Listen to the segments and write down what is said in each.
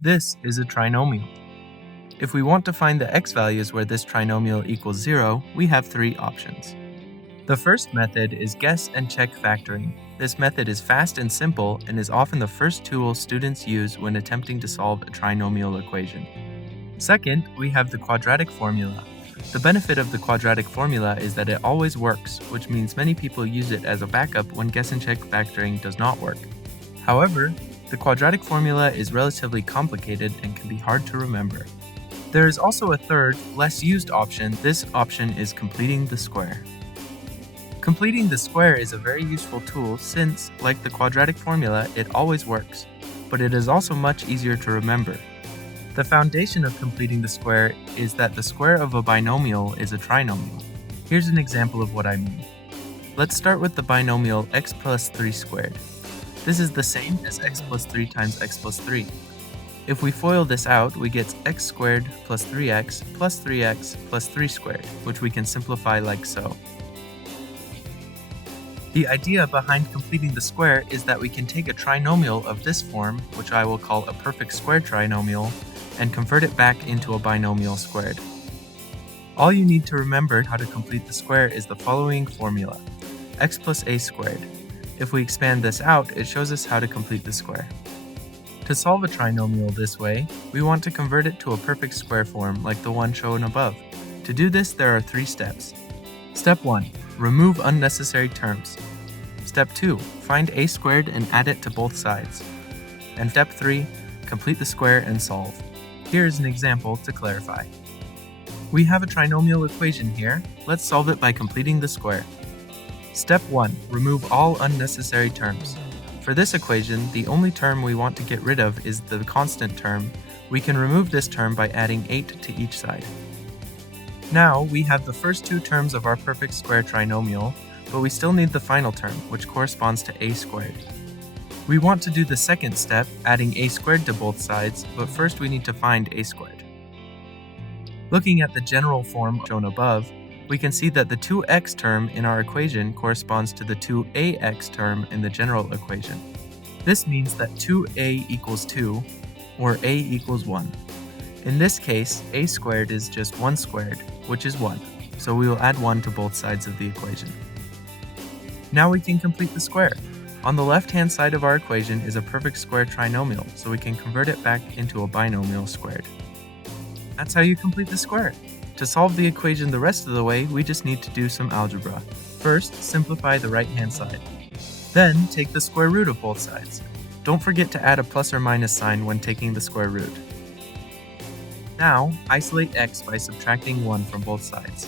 This is a trinomial. If we want to find the x values where this trinomial equals 0, we have three options. The first method is guess and check factoring. This method is fast and simple and is often the first tool students use when attempting to solve a trinomial equation. Second, we have the quadratic formula. The benefit of the quadratic formula is that it always works, which means many people use it as a backup when guess and check factoring does not work. However, the quadratic formula is relatively complicated and can be hard to remember. There is also a third, less used option. This option is completing the square. Completing the square is a very useful tool since, like the quadratic formula, it always works, but it is also much easier to remember. The foundation of completing the square is that the square of a binomial is a trinomial. Here's an example of what I mean. Let's start with the binomial x plus 3 squared. This is the same as x plus 3 times x plus 3. If we FOIL this out, we get x squared plus 3x plus 3x plus 3 squared, which we can simplify like so. The idea behind completing the square is that we can take a trinomial of this form, which I will call a perfect square trinomial, and convert it back into a binomial squared. All you need to remember how to complete the square is the following formula: x plus a squared. If we expand this out, it shows us how to complete the square. To solve a trinomial this way, we want to convert it to a perfect square form like the one shown above. To do this, there are 3 steps. Step 1. Remove unnecessary terms. Step 2. Find a squared and add it to both sides. And Step 3. Complete the square and solve. Here is an example to clarify. We have a trinomial equation here. Let's solve it by completing the square. Step 1. Remove all unnecessary terms. For this equation, the only term we want to get rid of is the constant term. We can remove this term by adding 8 to each side. Now, we have the first 2 terms of our perfect square trinomial, but we still need the final term, which corresponds to a squared. We want to do the second step, adding a squared to both sides, but first we need to find a squared. Looking at the general form shown above, we can see that the 2x term in our equation corresponds to the 2ax term in the general equation. This means that 2a equals 2, or a equals 1. In this case, a squared is just 1 squared, which is 1, so we will add 1 to both sides of the equation. Now we can complete the square. On the left-hand side of our equation is a perfect square trinomial, so we can convert it back into a binomial squared. That's how you complete the square. To solve the equation the rest of the way, we just need to do some algebra. First, simplify the right-hand side. Then, take the square root of both sides. Don't forget to add a plus or minus sign when taking the square root. Now, isolate x by subtracting 1 from both sides.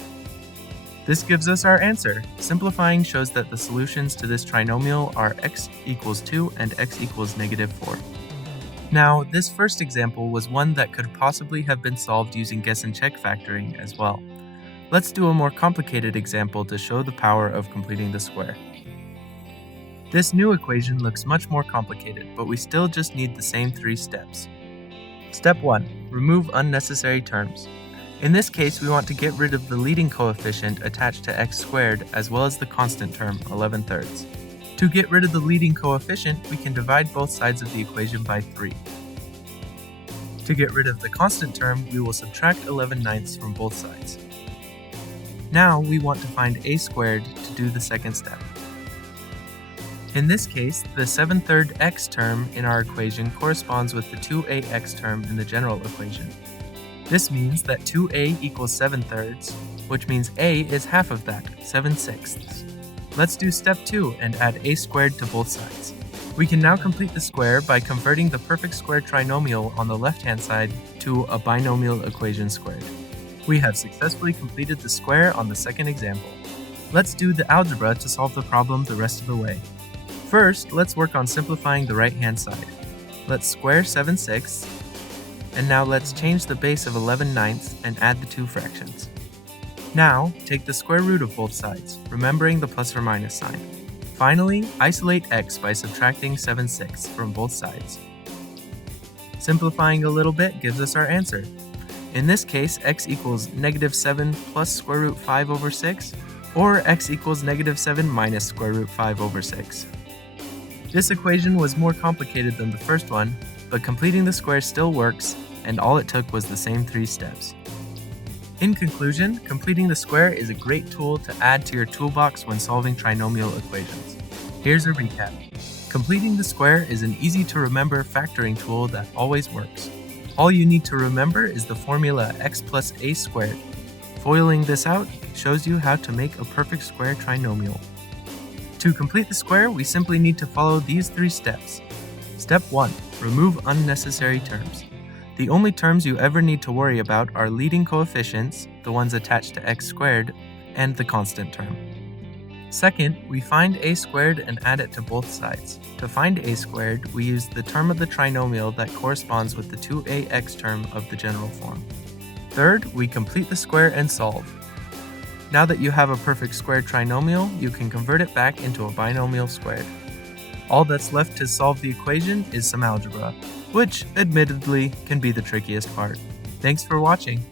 This gives us our answer. Simplifying shows that the solutions to this trinomial are x equals 2 and x equals negative 4. Now, this first example was one that could possibly have been solved using guess and check factoring as well. Let's do a more complicated example to show the power of completing the square. This new equation looks much more complicated, but we still just need the same 3 steps. Step 1. Remove unnecessary terms. In this case, we want to get rid of the leading coefficient attached to x squared as well as the constant term, 11/3. To get rid of the leading coefficient, we can divide both sides of the equation by 3. To get rid of the constant term, we will subtract 11/9 from both sides. Now we want to find a squared to do the second step. In this case, the 7/3 x term in our equation corresponds with the 2ax term in the general equation. This means that 2a equals 7/3, which means a is half of that, 7/6. Let's do step 2 and add a squared to both sides. We can now complete the square by converting the perfect square trinomial on the left-hand side to a binomial equation squared. We have successfully completed the square on the second example. Let's do the algebra to solve the problem the rest of the way. First, let's work on simplifying the right-hand side. Let's square 7/6, and now let's change the base of 11/9 and add the 2 fractions. Now, take the square root of both sides, remembering the plus or minus sign. Finally, isolate x by subtracting 7/6 from both sides. Simplifying a little bit gives us our answer. In this case, x equals negative 7 plus square root 5 over 6, or x equals negative 7 minus square root 5 over 6. This equation was more complicated than the first one, but completing the square still works, and all it took was the same 3 steps. In conclusion, completing the square is a great tool to add to your toolbox when solving trinomial equations. Here's a recap. Completing the square is an easy-to-remember factoring tool that always works. All you need to remember is the formula x plus a squared. Foiling this out shows you how to make a perfect square trinomial. To complete the square, we simply need to follow these 3 steps. Step 1. Remove unnecessary terms. The only terms you ever need to worry about are leading coefficients, the ones attached to x squared, and the constant term. Second, we find a squared and add it to both sides. To find a squared, we use the term of the trinomial that corresponds with the 2ax term of the general form. Third, we complete the square and solve. Now that you have a perfect square trinomial, you can convert it back into a binomial squared. All that's left to solve the equation is some algebra, which, admittedly, can be the trickiest part. Thanks for watching.